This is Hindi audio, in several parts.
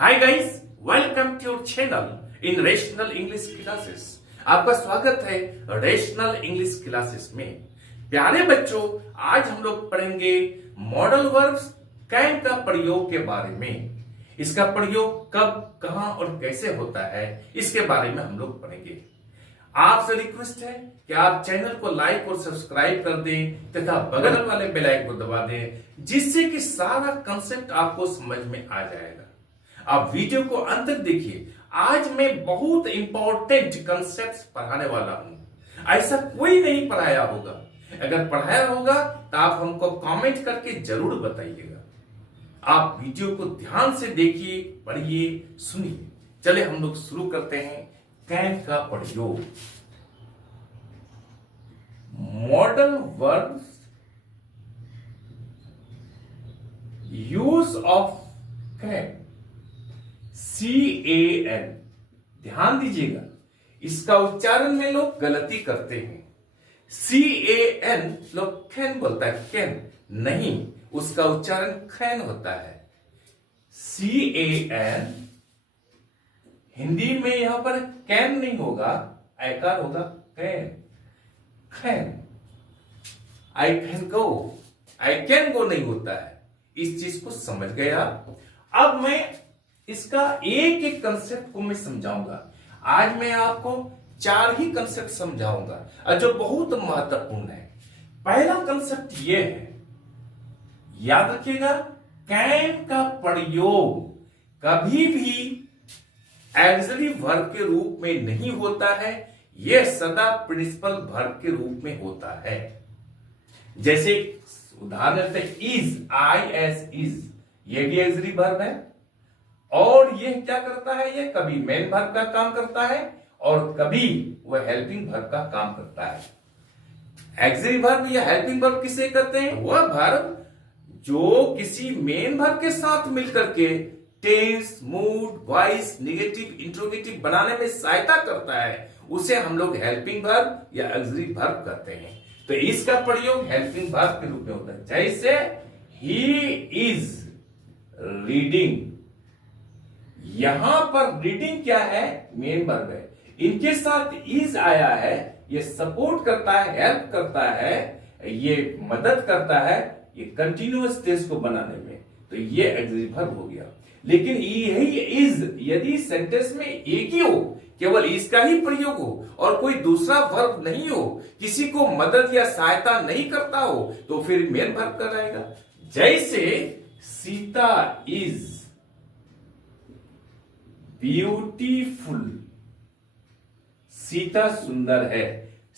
Hi guys, welcome to your channel in rational English classes. आपका स्वागत है रेशनल इंग्लिश क्लासेस में। प्यारे बच्चों, आज हम लोग पढ़ेंगे मॉडल वर्ब्स कैन का प्रयोग के बारे में। इसका प्रयोग कब, कहां और कैसे होता है, इसके बारे में हम लोग पढ़ेंगे। आपसे रिक्वेस्ट है कि आप चैनल को लाइक और सब्सक्राइब कर दें तथा बगल वाले बेल आइकन को दबा दें, जिससे कि सारा कंसेप्ट आपको समझ में आ जाएगा। आप वीडियो को अंत तक देखिए। आज मैं बहुत इंपॉर्टेंट कंसेप्ट्स पढ़ाने वाला हूं। ऐसा कोई नहीं पढ़ाया होगा। अगर पढ़ाया होगा तो आप हमको कमेंट करके जरूर बताइएगा। आप वीडियो को ध्यान से देखिए, पढ़िए, सुनिए। चले हम लोग शुरू करते हैं कैन का प्रयोग। Modal verbs use of can, CAN। ध्यान दीजिएगा, इसका उच्चारण में लोग गलती करते हैं। CAN लोग कैन बोलता है, कैन नहीं, उसका उच्चारण कैन होता है। CAN हिंदी में यहां पर कैन नहीं होगा, आयकार होगा can. Can, I can go, I can go नहीं होता है। इस चीज को समझ गया। अब मैं इसका एक एक कंसेप्ट को मैं समझाऊंगा। आज मैं आपको 4 ही कंसेप्ट समझाऊंगा जो बहुत महत्वपूर्ण है। पहला कंसेप्ट यह है, याद रखिएगा, कैन का प्रयोग कभी भी ऑक्सिलरी वर्ब के रूप में नहीं होता है। यह सदा प्रिंसिपल वर्ब के रूप में होता है। जैसे उदाहरण है इज, IS इज, यह भी ऑक्सिलरी वर्ब है। और यह क्या करता है, यह कभी मेन वर्ब का काम करता है और कभी वह हेल्पिंग वर्ब का काम करता है। ऑक्सिलरी वर्ब या हेल्पिंग वर्ब किसे कहते हैं? वह वर्ब जो किसी मेन वर्ब के साथ मिलकर के tense, mood, voice, negative, interrogative बनाने में सहायता करता है, उसे हम लोग हेल्पिंग वर्ब या ऑक्सिलरी वर्ब कहते हैं। तो इसका प्रयोग हेल्पिंग वर्ब के रूप में होता है। जैसे ही इज रीडिंग, यहां पर रीडिंग क्या है? मेन वर्ब है। इनके साथ इज आया है, ये सपोर्ट करता है, हेल्प करता है, ये मदद करता है ये कंटिन्यूअस टेंस को बनाने में। तो ये ऑक्सिलरी वर्ब हो गया। लेकिन यही इज यदि सेंटेंस में एक ही हो, केवल इसका ही प्रयोग हो और कोई दूसरा वर्ब नहीं हो, किसी को मदद या सहायता नहीं करता हो, तो फिर मेन वर्ब कहलाएगा। जैसे सीता इज ब्यूटीफुल, सीता सुंदर है।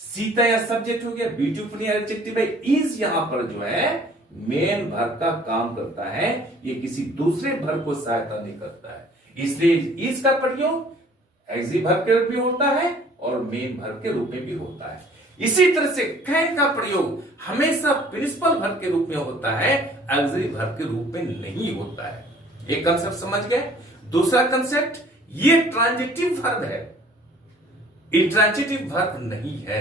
सीता या सब्जेक्ट हो गया, ब्यूटीफुल या एडजेक्टिव है। इज यहां पर जो है मेन वर्ब का काम करता है, ये किसी दूसरे वर्ब को सहायता नहीं करता है। इसलिए इज का प्रयोग ऑक्सिलरी वर्ब के रूप में होता है और मेन वर्ब के रूप में भी होता है। इसी तरह से कैन का प्रयोग हमेशा प्रिंसिपल वर्ब के रूप में होता है, ऑक्सिलरी वर्ब के रूप में नहीं होता है। एक कंसेप्ट समझ गए। दूसरा कंसेप्ट, ये ट्रांजिटिव वर्ब है, इंट्रांजिटिव वर्ब नहीं है।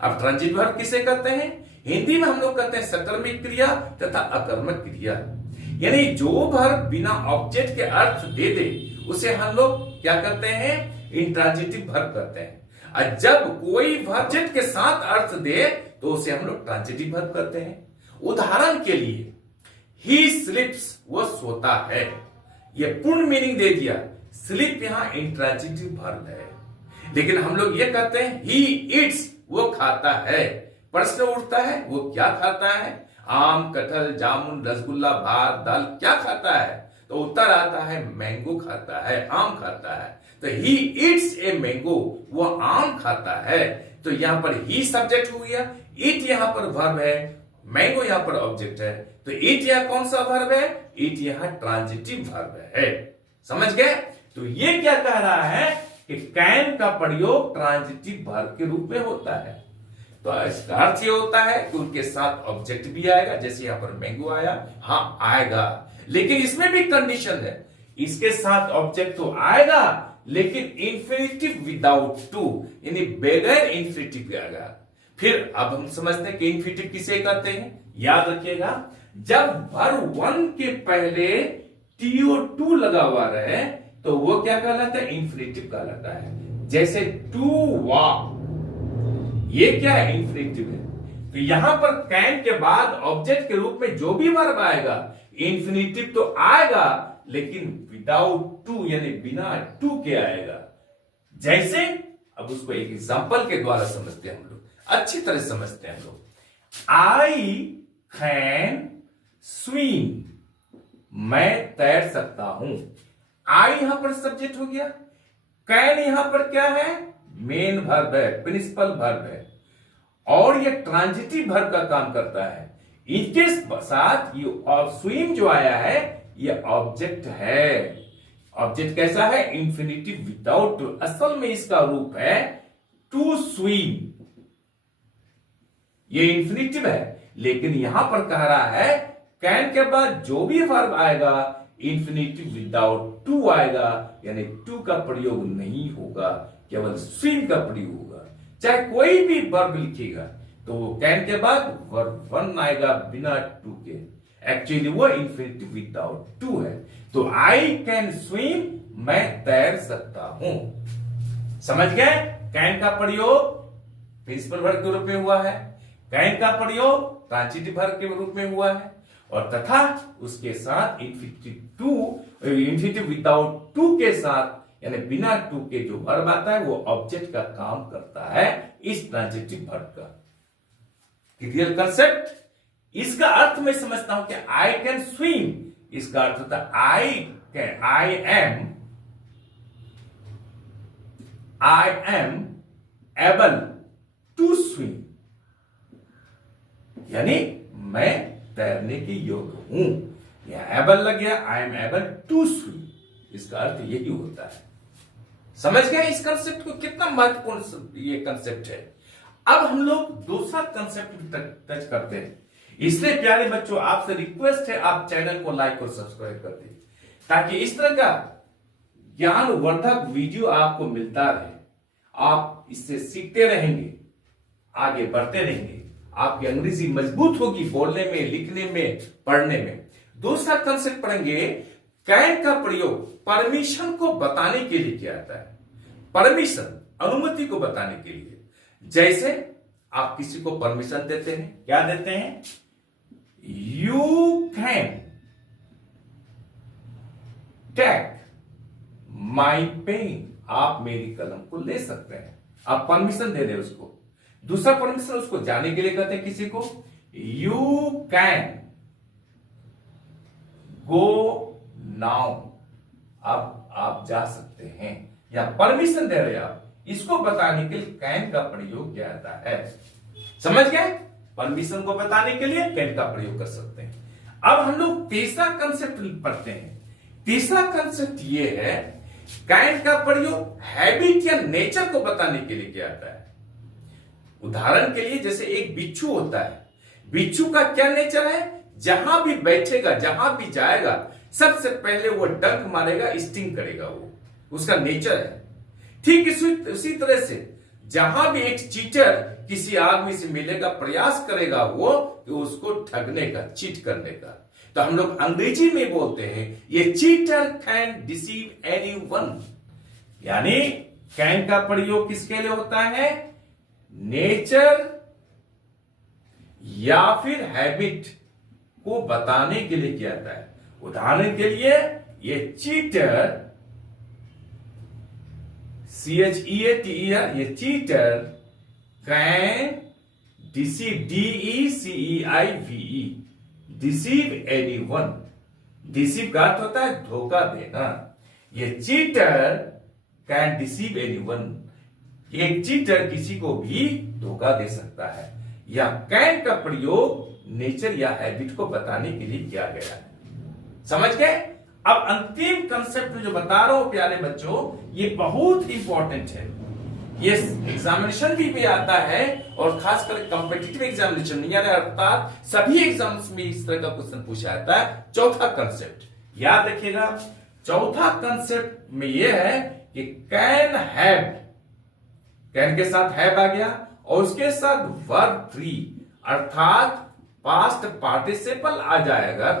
अब ट्रांजिटिव वर्ब किसे कहते हैं? हिंदी में हम लोग कहते हैं सकर्मक क्रिया तथा अकर्मक क्रिया। यानी जो वर्ब बिना ऑब्जेक्ट के अर्थ दे दे उसे हम लोग क्या कहते हैं? इंट्रांजिटिव वर्ब कहते हैं। और जब कोई वर्ब ऑब्जेक्ट के साथ अर्थ दे तो उसे हम लोग ट्रांजिटिव वर्ब कहते हैं। उदाहरण के लिए ही स्लीप्स, वो सोता है, ये पूर्ण मीनिंग दे दिया। स्लीप यहां इंट्रांजिटिव वर्ब है। लेकिन हम लोग ये कहते हैं ही ईट्स, वो खाता है। प्रश्न उठता है, वो क्या खाता है? आम, कटहल, जामुन, रसगुल्ला, भात, दाल क्या खाता है? तो उत्तर आता है मैंगो खाता है, आम खाता है। तो ही ईट्स ए मैंगो, वो आम खाता है। तो यहां पर ही सब्जेक्ट हो गया, ईट यहां पर वर्ब है, मैंगो यहां पर ऑब्जेक्ट है। तो ईट यहां कौन सा वर्ब है? ईट यहां ट्रांजिटिव वर्ब है। समझ गए? तो ये क्या कह रहा है कि कैन का प्रयोग ट्रांजिटिव वर्ब के रूप में होता है। तो इसका अर्थ ये होता है कि उनके साथ ऑब्जेक्ट भी आएगा। जैसे यहां पर मैंगो आया, हाँ आएगा, लेकिन इसमें भी कंडीशन है। इसके साथ ऑब्जेक्ट तो आएगा, लेकिन इंफिनिटिव विदाउट टू, यानी बगैर इंफिनिटिव के आएगा। फिर अब हम समझते हैं कि इंफिनिटिव किसे कहते हैं। याद रखिएगा, जब वर्ब वन के पहले TO2 लगा हुआ रहे तो वो क्या कहलाता है? इंफिनिटिव कहलाता है। जैसे टू वॉक, ये क्या है? इंफिनिटिव है। तो यहां पर कैन के बाद ऑब्जेक्ट के रूप में जो भी वर्ब आएगा इंफिनिटिव तो आएगा, लेकिन विदाउट टू यानी बिना टू के आएगा। जैसे, अब उसको एक एग्जांपल के द्वारा समझते हैं हम लोग, अच्छी तरह समझते हैं हम लोग। आई कैन स्विम, मैं तैर सकता हूं। आई यहां पर सब्जेक्ट हो गया, कैन यहां पर क्या है? मेन वर्ब है, प्रिंसिपल वर्ब है, और ये ट्रांजिटिव वर्ब का काम करता है। इनके साथ ये स्विम जो आया है ये ऑब्जेक्ट है। ऑब्जेक्ट कैसा है? Infinitive without to. असल में इसका रूप है टू स्विम। ये इंफिनिटिव है, लेकिन यहां पर कह रहा है कैन के बाद जो भी वर्ब आएगा इंफिनिटिव विदाउट टू आएगा, यानी टू का प्रयोग नहीं होगा, केवल स्विम का प्रयोग होगा। चाहे कोई भी वर्ब लिखेगा तो वो कैन के बाद वर्ब वन आएगा बिना टू के। एक्चुअली वो इंफिनिटिव विदाउट टू है। तो आई कैन स्विम, मैं तैर सकता हूं। समझ गए? कैन का प्रयोग प्रिंसिपल वर्ब के रूप में हुआ है, कैन का प्रयोग ट्रांजिटिव वर्ब के रूप में हुआ है, और तथा उसके साथ इंफिनिटिव विदाउट टू के साथ यानी बिना टू के जो वर्ब आता है वो ऑब्जेक्ट का काम करता है इस ट्रांजिटिव वर्ब का। Clear concept? इसका अर्थ मैं समझता हूं कि आई कैन स्विम, इसका अर्थ होता है I am able to swim, यानी मैं तैरने के योग्य हूं। यह एबल लग गया, I am able to swim, इसका अर्थ यही होता है। समझ गए इस कंसेप्ट को? कितना महत्वपूर्ण ये कंसेप्ट है। अब हम लोग दूसरा कंसेप्ट टच करते हैं। इसलिए प्यारे बच्चों, आपसे रिक्वेस्ट है आप चैनल को लाइक और सब्सक्राइब कर दें, ताकि इस तरह का ज्ञानवर्धक वीडियो आपको मिलता रहे। आप इससे सीखते रहेंगे, आगे बढ़ते रहेंगे, आपकी अंग्रेजी मजबूत होगी बोलने में, लिखने में, पढ़ने में। दूसरा कंसेप्ट पढ़ेंगे, कैन का प्रयोग परमिशन को बताने के लिए किया जाता है। परमिशन, अनुमति को बताने के लिए। जैसे आप किसी को परमिशन देते हैं, क्या देते हैं? You can take my pen, आप मेरी कलम को ले सकते हैं। आप परमिशन दे रहे उसको। दूसरा परमिशन उसको जाने के लिए कहते हैं किसी को, यू कैन गो नाउ, अब आप जा सकते हैं, या परमिशन दे रहे आप, इसको बताने के लिए कैन का प्रयोग किया जाता है। समझ गए? परमिशन को बताने के लिए कैन का प्रयोग कर सकते हैं। अब हम लोग तीसरा कंसेप्ट पढ़ते हैं। तीसरा कंसेप्ट ये है, कैन का प्रयोग हैबिट या नेचर को बताने के लिए किया जाता है। उदाहरण के लिए, जैसे एक बिच्छू होता है, बिच्छू का क्या नेचर है? जहां भी बैठेगा, जहां भी जाएगा, सबसे पहले वो डंक मारेगा, स्टिंग करेगा, वो उसका नेचर है। ठीक उसी तरह से जहां भी एक चीटर किसी आदमी से मिलेगा, प्रयास करेगा वो कि उसको ठगने का, चीट करने का। तो हम लोग अंग्रेजी में बोलते हैं ये चीटर कैन डिसीव एनीवन, यानी कैन का प्रयोग किसके लिए होता है? नेचर या फिर हैबिट को बताने के लिए किया जाता है। उदाहरण के लिए, ये चीटर, CHEATER, ये cheater can deceive, DECEIVE, deceive anyone. Deceive का अर्थ होता है धोखा देना। ये चीटर कैन डिसीव एनीवन, एक चीटर किसी को भी धोखा दे सकता है। या कैन का प्रयोग नेचर या हैबिट को बताने के लिए किया गया है। समझ गए? अब अंतिम कंसेप्ट जो बता रहा हूं प्यारे बच्चों, ये बहुत इंपॉर्टेंट है। ये एग्जामिनेशन भी आता है, और खासकर कॉम्पिटिटिव एग्जामिनेशन में, यानी अर्थात सभी एग्जाम्स में इस तरह का क्वेश्चन पूछा जाता है। चौथा कंसेप्ट याद रखिएगा। चौथा कंसेप्ट में यह है कि कैन हैव, कैन के साथ हैव आ गया, और उसके साथ वर्ब थ्री अर्थात पास्ट पार्टिसिपल आ जाएगा,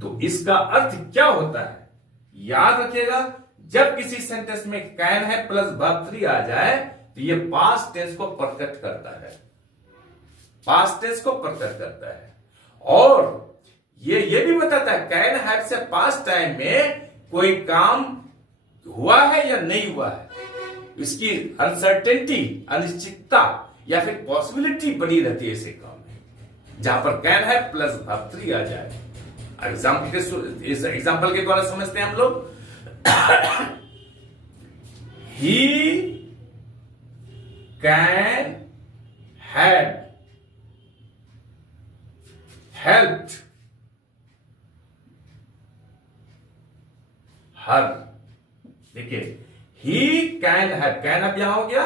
तो इसका अर्थ क्या होता है, याद रखिएगा, जब किसी सेंटेंस में कैन है प्लस वर्ब 3 आ जाए तो ये पास्ट टेंस को प्रकट करता है, पास्ट टेंस को प्रकट करता है। और ये भी बताता है कैन हैव से पास्ट टाइम में कोई काम हुआ है या नहीं हुआ है, इसकी अनसर्टेनिटी, अनिश्चितता या फिर पॉसिबिलिटी बनी रहती है ऐसे काम में जहां पर कैन है प्लस वर्ब 3 आ जाए। एग्जाम्पल के द्वारा समझते हैं हम लोग। ही कैन हैड हेल्प्ड हर, देखिए ही कैन हैव, कैन अब यहां हो गया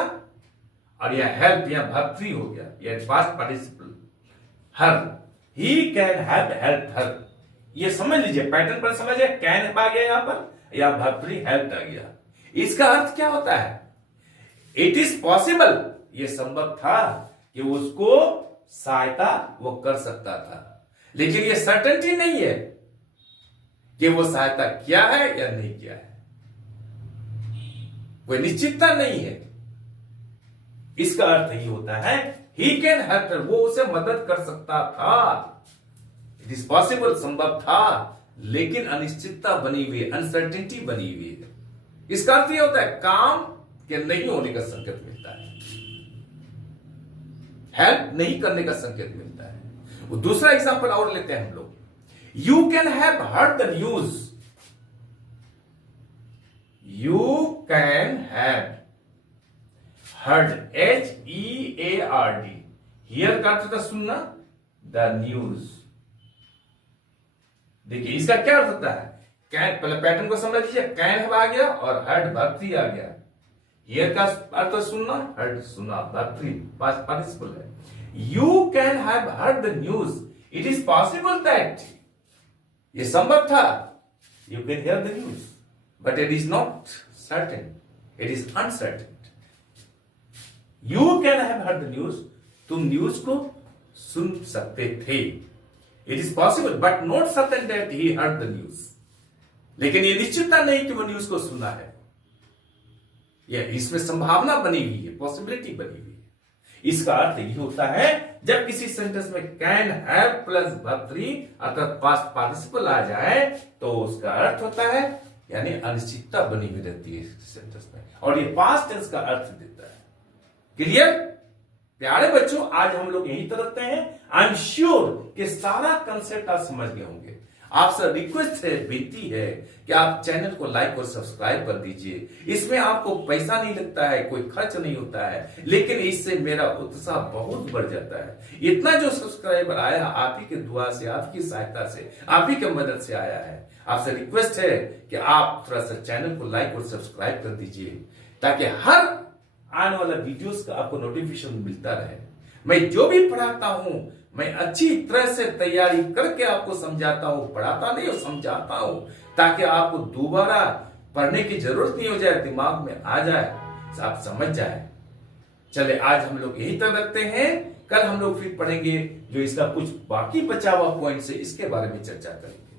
और यह हेल्प यहां वर्ब 3 हो गया, यह past participle her, he can have help her. ये समझ लीजिए, पैटर्न पर समझिए, कैन आ गया यहां पर या वर्ब 3 हेल्प आ गया। इसका अर्थ क्या होता है, इट इज पॉसिबल, यह संभव था कि उसको सहायता वो कर सकता था, लेकिन यह सर्टेनिटी नहीं है कि वो सहायता किया है या नहीं किया है, कोई निश्चितता नहीं है। इसका अर्थ यही होता है ही कैन हेल्प, वो उसे मदद कर सकता था, इट इज पॉसिबल, संभव था, लेकिन अनिश्चितता बनी हुई है, अनसर्टेनिटी बनी हुई है। इसका अर्थ यह होता है काम के नहीं होने का संकेत मिलता है, हेल्प नहीं करने का संकेत मिलता है। वो दूसरा एग्जांपल और लेते हैं हम लोग। You can have heard the news. You can have heard, Heard. Here का अर्थ था सुनना, the news। देखिए इसका क्या अर्थ होता है, कैन, पहले पैटर्न को समझ लीजिए, कैन आ गया और हर्ड वर्ब 3 आ गया। हियर का अर्थ सुनना, हर्ड सुना, वर्ब 3 पास्ट पार्टिसिपल है। You can have heard the news. It is possible that, ये संभव था, you can hear the news, but it is not certain, it is uncertain. You can have heard the news, तुम न्यूज को सुन सकते थे, it is possible but not certain that he heard the news, लेकिन ये निश्चितता नहीं कि वो न्यूज को सुना है, ये इसमें संभावना बनी हुई है, पॉसिबिलिटी बनी हुई है। इसका अर्थ यही होता है जब किसी सेंटेंस में कैन हैव प्लस वर्ब 3 अर्थात पास्ट पार्टिसिपल आ जाए तो उसका अर्थ होता है यानी अनिश्चितता बनी हुई रहती है सेंटेंस में, और ये पास्ट टेंस का अर्थ देता है। क्लियर प्यारे बच्चों, आज हम लोग यही तो रखते हैं। आई एम श्योर कि सारा कंसेप्ट आप समझ गए होंगे। आपसे रिक्वेस्ट है, विनती है कि आप चैनल को लाइक और सब्सक्राइब कर दीजिए। इसमें आपको पैसा नहीं लगता है, कोई खर्च नहीं होता है, लेकिन इससे मेरा उत्साह बहुत बढ़ जाता है। इतना जो सब्सक्राइबर आया आप ही के दुआ से, आपकी सहायता से, आप ही के मदद से आया है। आपसे रिक्वेस्ट है कि आप थोड़ा सा चैनल को लाइक और सब्सक्राइब कर दीजिए ताकि हर आने वाला वीडियोस का आपको नोटिफिकेशन मिलता रहे। मैं जो भी पढ़ाता हूं मैं अच्छी तरह से तैयारी करके आपको समझाता हूं, पढ़ाता नहीं हूं, समझाता हूं, ताकि आपको दोबारा पढ़ने की जरूरत नहीं हो जाए, दिमाग में आ जाए, आप समझ जाए। चले आज हम लोग यही तक रखते हैं, कल हम लोग फिर पढ़ेंगे जो इसका कुछ बाकी बचा हुआ पॉइंट से इसके बारे में चर्चा करेंगे।